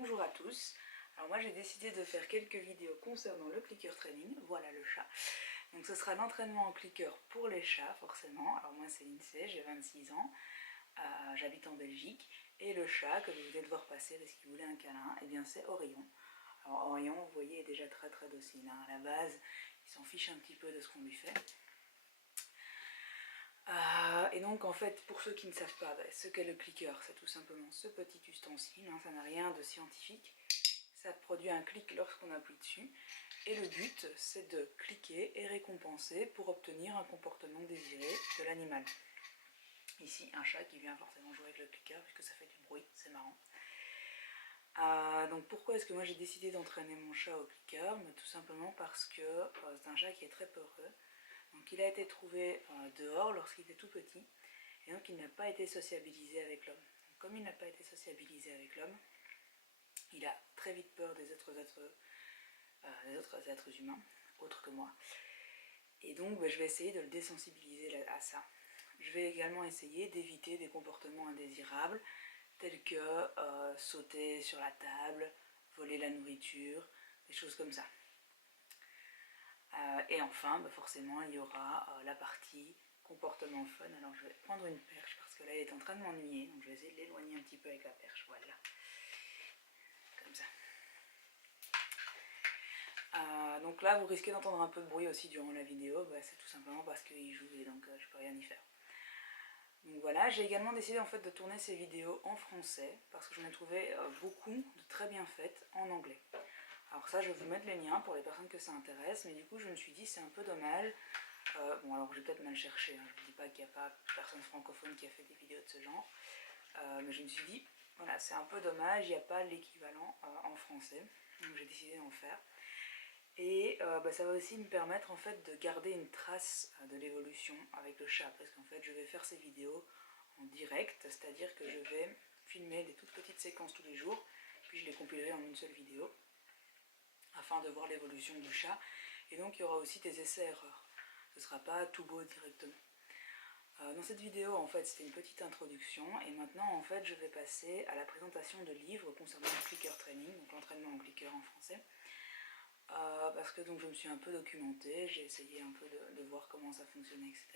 Bonjour à tous. Alors moi j'ai décidé de faire quelques vidéos concernant le clicker training, voilà le chat. Donc ce sera l'entraînement en clicker pour les chats forcément. Alors moi c'est Lindsay, j'ai 26 ans, j'habite en Belgique. Et le chat que vous venez de voir passer parce qu'il voulait un câlin, et bien c'est Orion. Alors Orion, vous voyez, est déjà très docile, hein. À la base, il s'en fiche un petit peu de ce qu'on lui fait. Et donc en fait, pour ceux qui ne savent pas ce qu'est le clicker, c'est tout simplement ce petit ustensile, hein, ça n'a rien de scientifique. Ça produit un clic lorsqu'on appuie dessus. Et le but, c'est de cliquer et récompenser pour obtenir un comportement désiré de l'animal. Ici, un chat qui vient forcément jouer avec le clicker puisque ça fait du bruit, c'est marrant. Donc pourquoi est-ce que moi j'ai décidé d'entraîner mon chat au clicker? Tout simplement parce que c'est un chat qui est très peureux. Donc il a été trouvé dehors lorsqu'il était tout petit et donc il n'a pas été sociabilisé avec l'homme. Comme il n'a pas été sociabilisé avec l'homme, il a très vite peur des autres êtres humains, autres que moi. Et donc je vais essayer de le désensibiliser à ça. Je vais également essayer d'éviter des comportements indésirables tels que sauter sur la table, voler la nourriture, des choses comme ça. Et enfin, forcément, il y aura la partie comportement fun. Alors je vais prendre une perche parce que là, elle est en train de m'ennuyer. Donc je vais essayer de l'éloigner un petit peu avec la perche. Voilà. Comme ça. Donc là, vous risquez d'entendre un peu de bruit aussi durant la vidéo. C'est tout simplement parce qu'il joue et donc je peux rien y faire. Donc voilà, j'ai également décidé en fait de tourner ces vidéos en français parce que j'en ai trouvé beaucoup de très bien faites en anglais. Alors ça, je vais vous mettre les liens pour les personnes que ça intéresse, mais du coup, je me suis dit c'est un peu dommage. Bon, alors je vais peut-être mal chercher, hein. Je ne vous dis pas qu'il n'y a pas personne francophone qui a fait des vidéos de ce genre, mais je me suis dit, voilà, c'est un peu dommage, il n'y a pas l'équivalent en français, donc j'ai décidé d'en faire. Et ça va aussi me permettre en fait de garder une trace de l'évolution avec le chat, parce qu'en fait je vais faire ces vidéos en direct, c'est-à-dire que je vais filmer des toutes petites séquences tous les jours, puis je les compilerai en une seule vidéo, afin de voir l'évolution du chat. Et donc il y aura aussi des essais-erreurs, ce ne sera pas tout beau directement. Dans cette vidéo en fait c'était une petite introduction, et maintenant en fait je vais passer à la présentation de livres concernant le clicker training, donc l'entraînement en clicker en français. Parce que donc je me suis un peu documentée, j'ai essayé un peu de voir comment ça fonctionnait, etc.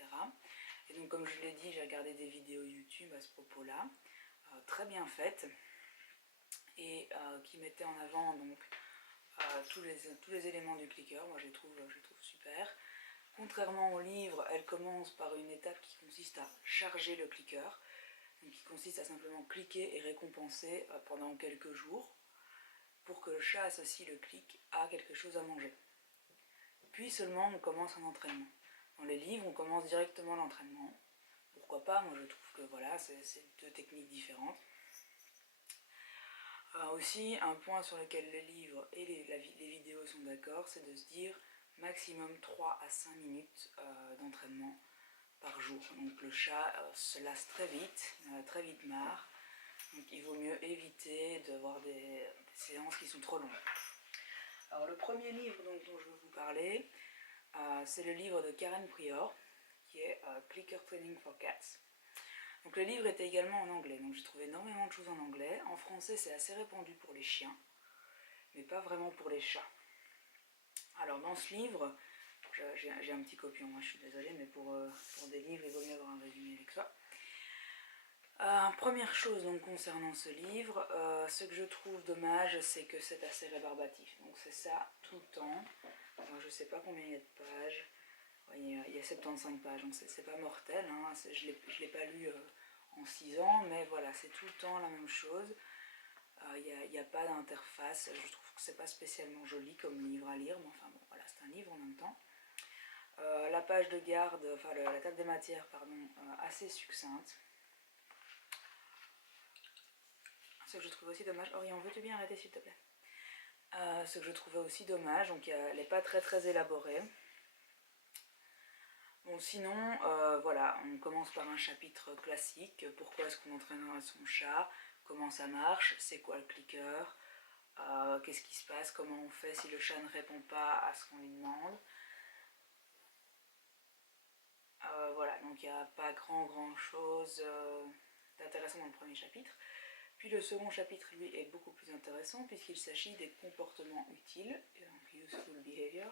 Et donc comme je l'ai dit, j'ai regardé des vidéos YouTube à ce propos-là, très bien faites, et qui mettaient en avant donc tous les éléments du clicker. Moi je les trouve super. Contrairement au livre, elle commence par une étape qui consiste à charger le clicker, donc qui consiste à simplement cliquer et récompenser pendant quelques jours, pour que le chat associe le clic à quelque chose à manger. Puis seulement on commence un entraînement. Dans les livres, on commence directement l'entraînement. Pourquoi pas? Moi je trouve que voilà, c'est deux techniques différentes. Aussi, un point sur lequel le livre et les vidéos sont d'accord, c'est de se dire maximum 3 à 5 minutes d'entraînement par jour. Donc le chat se lasse très vite, il en a très vite marre. Donc il vaut mieux éviter d'avoir des séances qui sont trop longues. Alors le premier livre dont je veux vous parler, c'est le livre de Karen Prior, qui est Clicker Training for Cats. Donc le livre était également en anglais, donc j'ai trouvé énormément de choses en anglais. En français c'est assez répandu pour les chiens, mais pas vraiment pour les chats. Alors dans ce livre, j'ai un petit copion, moi je suis désolée, mais pour des livres il vaut mieux avoir un résumé avec ça. Première chose donc concernant ce livre, ce que je trouve dommage, c'est que c'est assez rébarbatif. Donc c'est ça tout le temps. Alors, je sais pas combien il y a de pages. Il y a 75 pages, donc c'est pas mortel, hein. Je l'ai pas lu en 6 ans, mais voilà, c'est tout le temps la même chose. Il n'y a pas d'interface, je trouve que c'est pas spécialement joli comme livre à lire, mais enfin bon, voilà, c'est un livre en même temps. La page de garde, enfin la table des matières, pardon, assez succincte. Ce que je trouve aussi dommage, Orion, veux-tu bien arrêter s'il te plaît? Ce que je trouvais aussi dommage, donc elle n'est pas très élaborée. Bon sinon, voilà, on commence par un chapitre classique, pourquoi est-ce qu'on entraîne son chat, comment ça marche, c'est quoi le clicker, qu'est-ce qui se passe, comment on fait si le chat ne répond pas à ce qu'on lui demande. Voilà, donc il n'y a pas grand chose d'intéressant dans le premier chapitre. Puis le second chapitre, lui, est beaucoup plus intéressant puisqu'il s'agit des comportements utiles, donc useful behavior.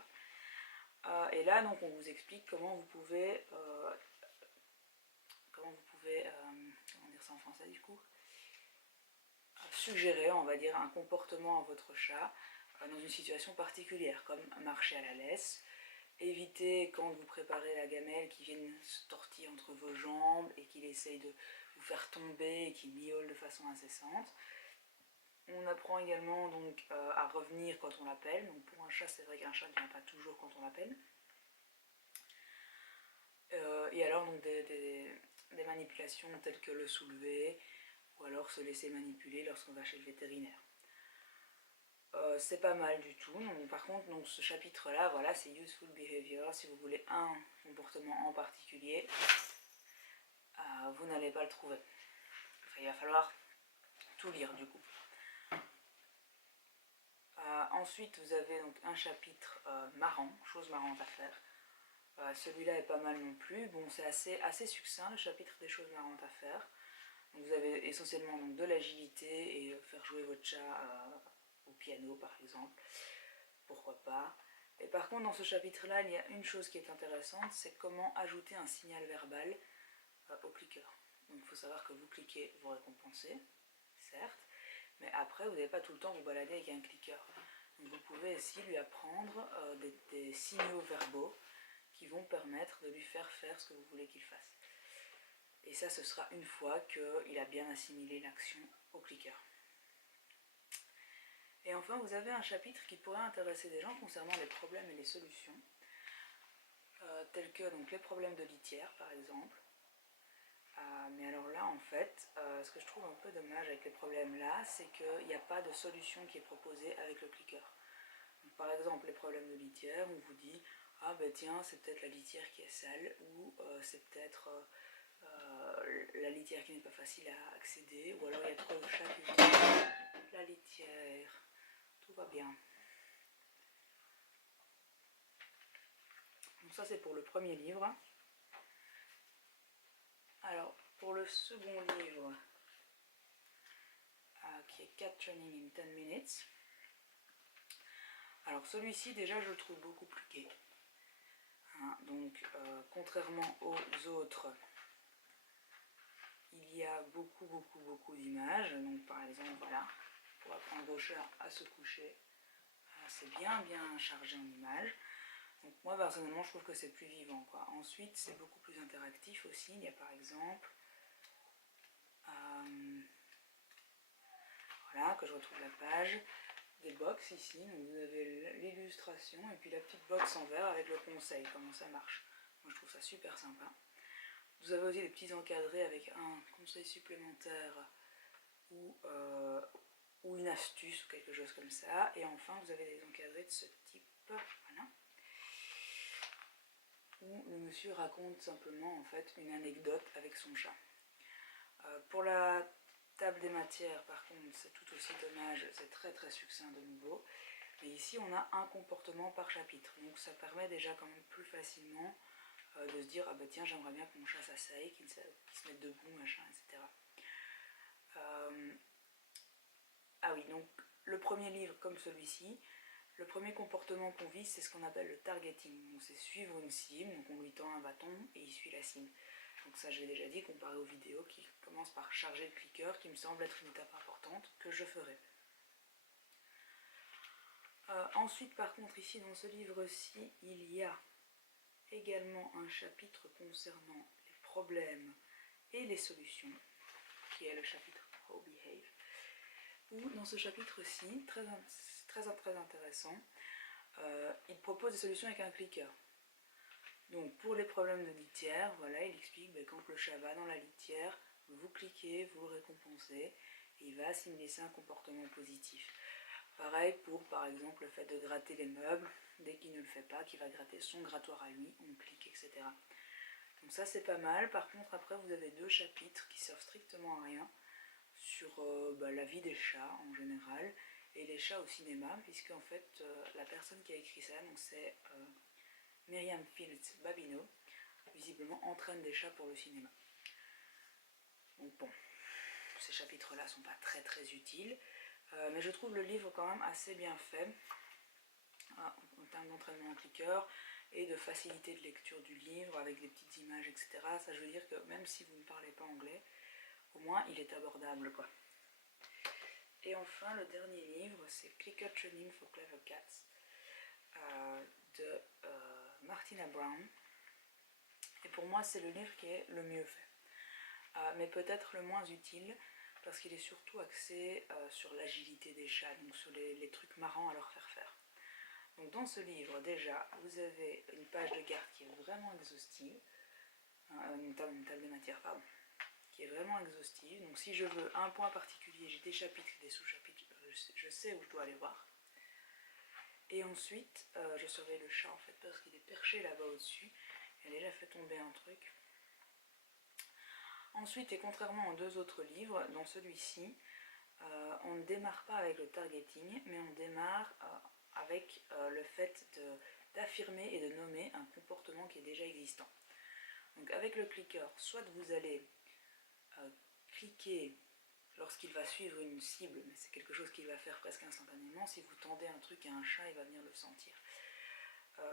Et là, donc, on vous explique comment vous pouvez comment dire ça en français du coup, suggérer, on va dire, un comportement à votre chat dans une situation particulière, comme marcher à la laisse, éviter quand vous préparez la gamelle qu'il vienne se tortiller entre vos jambes et qu'il essaye de vous faire tomber et qu'il miaule de façon incessante. On apprend également donc à revenir quand on l'appelle. Donc pour un chat, c'est vrai qu'un chat ne vient pas toujours quand on l'appelle. Et alors donc des manipulations telles que le soulever ou alors se laisser manipuler lorsqu'on va chez le vétérinaire. C'est pas mal du tout. Donc, par contre, donc, ce chapitre-là, voilà, c'est Useful Behavior. Si vous voulez un comportement en particulier, vous n'allez pas le trouver. Enfin, il va falloir tout lire du coup. Ensuite, vous avez donc un chapitre marrant, choses marrantes à faire. Celui-là est pas mal non plus. Bon, c'est assez succinct, le chapitre des choses marrantes à faire. Donc, vous avez essentiellement donc, de l'agilité et faire jouer votre chat au piano par exemple, pourquoi pas. Et par contre dans ce chapitre là il y a une chose qui est intéressante, c'est comment ajouter un signal verbal au clicker. Donc il faut savoir que vous cliquez, vous récompensez, certes, mais après vous n'allez pas tout le temps vous balader avec un clicker. Donc vous pouvez aussi lui apprendre des signaux verbaux qui vont permettre de lui faire faire ce que vous voulez qu'il fasse. Et ça, ce sera une fois qu'il a bien assimilé l'action au clicker. Et enfin, vous avez un chapitre qui pourrait intéresser des gens concernant les problèmes et les solutions, tels que donc, les problèmes de litière, par exemple. Mais alors là, en fait, ce que je trouve un peu dommage avec les problèmes là, c'est qu'il n'y a pas de solution qui est proposée avec le clicker. Donc, par exemple, les problèmes de litière, on vous dit « Ah ben tiens, c'est peut-être la litière qui est sale » ou c'est peut-être la litière qui n'est pas facile à accéder, ou alors il y a trop de chats qui utilisent la litière. Tout va bien. Donc ça c'est pour le premier livre. Alors pour le second livre, qui est Cat Training in 10 Minutes. Alors celui-ci déjà je le trouve beaucoup plus gai. Donc contrairement aux autres, il y a beaucoup d'images. Donc par exemple voilà, pour apprendre vos chats à se coucher, c'est bien chargé en images. Donc moi personnellement je trouve que c'est plus vivant quoi. Ensuite c'est beaucoup plus interactif aussi. Il y a par exemple voilà, que je retrouve la page, des box ici. Donc vous avez l'illustration et puis la petite box en vert avec le conseil, comment ça marche. Moi je trouve ça super sympa. Vous avez aussi des petits encadrés avec un conseil supplémentaire ou une astuce ou quelque chose comme ça. Et enfin vous avez des encadrés de ce type, voilà, où le monsieur raconte simplement en fait une anecdote avec son chat. Pour la table des matières par contre c'est tout aussi dommage, c'est très succinct de nouveau. Mais ici on a un comportement par chapitre, donc ça permet déjà quand même plus facilement de se dire ah bah tiens j'aimerais bien que mon chat s'asseye, qu'il se mette debout, machin, etc. Ah oui, donc le premier livre comme celui-ci, le premier comportement qu'on vise c'est ce qu'on appelle le targeting. Donc c'est suivre une cible, donc on lui tend un bâton et il suit la cible. Donc ça je l'ai déjà dit, comparé aux vidéos qui commencent par charger le clicker, qui me semble être une étape importante que je ferai. Ensuite par contre ici dans ce livre-ci, il y a également un chapitre concernant les problèmes et les solutions, qui est le chapitre How Behave, où dans ce chapitre-ci, très intéressant, il propose des solutions avec un clicker. Donc pour les problèmes de litière, voilà, il explique quand le chat va dans la litière, vous cliquez, vous le récompensez, et il va assimiler ça un comportement positif. Pareil pour par exemple le fait de gratter les meubles, dès qu'il ne le fait pas, qu'il va gratter son grattoir à lui, on clique, etc. Donc ça c'est pas mal. Par contre après vous avez deux chapitres qui servent strictement à rien sur la vie des chats en général et les chats au cinéma, puisque en fait la personne qui a écrit ça, donc c'est Miriam Fields Babino, visiblement entraîne des chats pour le cinéma. Donc bon, ces chapitres-là sont pas très utiles, mais je trouve le livre quand même assez bien fait en termes d'entraînement en clicker et de facilité de lecture du livre avec des petites images, etc. Ça, je veux dire que même si vous ne parlez pas anglais, au moins il est abordable, quoi. Et enfin, le dernier livre, c'est Clicker Training for Clever Cats de Martina Brown. Et pour moi, c'est le livre qui est le mieux fait, mais peut-être le moins utile, parce qu'il est surtout axé sur l'agilité des chats, donc sur les trucs marrants à leur faire faire. Donc dans ce livre, déjà, vous avez une page de garde qui est vraiment exhaustive, une table de matière, pardon, qui est vraiment exhaustive. Donc si je veux un point particulier, j'ai des chapitres et des sous-chapitres, je sais où je dois aller voir. Et ensuite, je surveille le chat en fait, parce qu'il est perché là-bas au-dessus. Il a déjà fait tomber un truc. Ensuite, et contrairement aux deux autres livres, dans celui-ci, on ne démarre pas avec le targeting, mais on démarre avec le fait d'affirmer et de nommer un comportement qui est déjà existant. Donc avec le clicker, soit vous allez cliquer lorsqu'il va suivre une cible, mais c'est quelque chose qu'il va faire presque instantanément. Si vous tendez un truc à un chat, il va venir le sentir.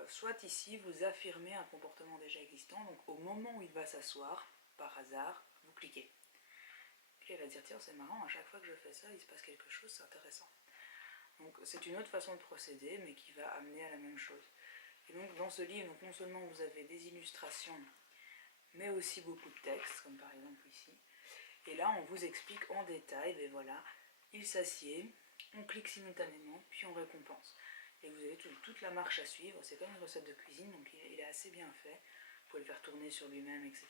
Soit ici, vous affirmez un comportement déjà existant, donc au moment où il va s'asseoir, par hasard, vous cliquez. Et il va dire, tiens, c'est marrant, à chaque fois que je fais ça, il se passe quelque chose, c'est intéressant. Donc c'est une autre façon de procéder, mais qui va amener à la même chose. Et donc dans ce livre, donc, non seulement vous avez des illustrations, mais aussi beaucoup de textes, comme par exemple ici. Et là, on vous explique en détail, ben voilà, il s'assied, on clique simultanément, puis on récompense. Et vous avez toute la marche à suivre, c'est comme une recette de cuisine, donc il est assez bien fait. Vous pouvez le faire tourner sur lui-même, etc.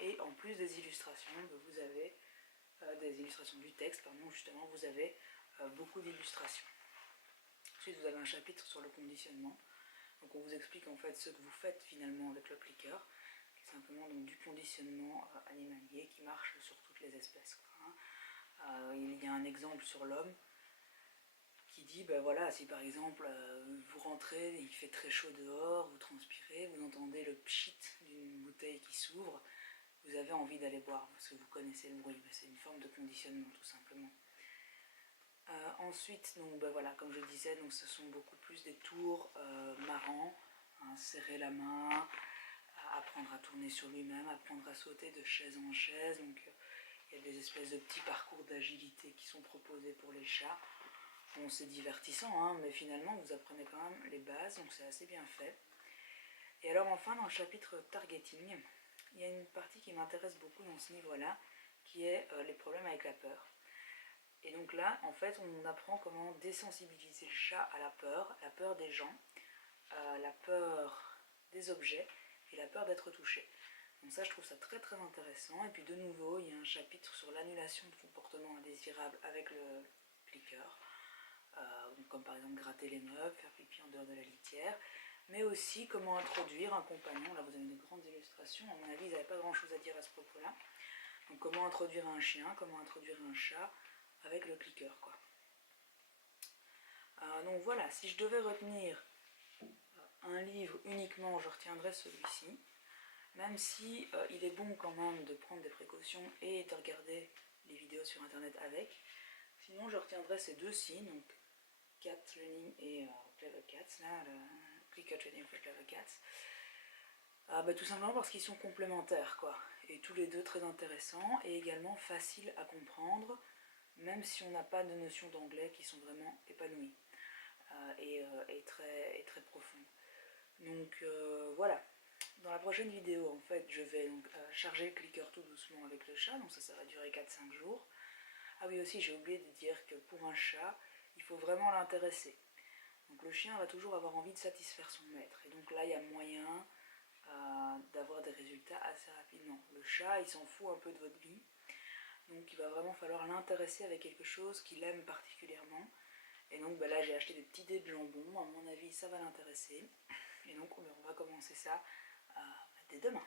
Et en plus des illustrations, vous avez des illustrations du texte, pardon, justement, vous avez beaucoup d'illustrations. Ensuite, vous avez un chapitre sur le conditionnement. Donc on vous explique en fait ce que vous faites finalement avec le clicker, qui est simplement donc, du conditionnement animalier qui marche sur toutes les espèces, quoi, hein. Il y a un exemple sur l'homme qui dit, ben voilà, si par exemple vous rentrez, il fait très chaud dehors, vous transpirez, vous entendez le pchit d'une bouteille qui s'ouvre, vous avez envie d'aller boire, parce que vous connaissez le bruit, c'est une forme de conditionnement tout simplement. Ensuite, donc, ben voilà, comme je disais, donc, ce sont beaucoup plus des tours marrants, hein, serrer la main, apprendre à tourner sur lui-même, apprendre à sauter de chaise en chaise. Donc il y a des espèces de petits parcours d'agilité qui sont proposés pour les chats. Bon, c'est divertissant, hein, mais finalement vous apprenez quand même les bases, donc c'est assez bien fait. Et alors enfin, dans le chapitre targeting, il y a une partie qui m'intéresse beaucoup dans ce livre-là, qui est les problèmes avec la peur. Et donc là, en fait, on apprend comment désensibiliser le chat à la peur des gens, la peur des objets et la peur d'être touché. Donc ça, je trouve ça très intéressant. Et puis de nouveau, il y a un chapitre sur l'annulation de comportements indésirables avec le clicker, comme par exemple gratter les meubles, faire pipi en dehors de la litière, mais aussi comment introduire un compagnon. Là, vous avez une grande illustration. À mon avis, ils n'avaient pas grand-chose à dire à ce propos-là. Donc comment introduire un chien, comment introduire un chat avec le clicker, quoi. Donc voilà, si je devais retenir un livre uniquement, je retiendrais celui-ci, même si il est bon quand même de prendre des précautions et de regarder les vidéos sur internet avec. Sinon je retiendrai ces deux-ci, donc Cat Training et Clever Cats, là, le Clicker Training for Clever Cats. Tout simplement parce qu'ils sont complémentaires, quoi, et tous les deux très intéressants et également faciles à comprendre, même si on n'a pas de notions d'anglais qui sont vraiment épanouies et très profondes. Donc voilà. Dans la prochaine vidéo, en fait, je vais donc charger le clicker tout doucement avec le chat, donc ça va durer 4-5 jours. Ah oui, aussi, j'ai oublié de dire que pour un chat, il faut vraiment l'intéresser. Donc le chien va toujours avoir envie de satisfaire son maître, et donc là, il y a moyen d'avoir des résultats assez rapidement. Le chat, il s'en fout un peu de votre vie, donc il va vraiment falloir l'intéresser avec quelque chose qu'il aime particulièrement. Et donc là, j'ai acheté des petits dés de jambon, à mon avis, ça va l'intéresser. Et donc, on va commencer ça dès demain.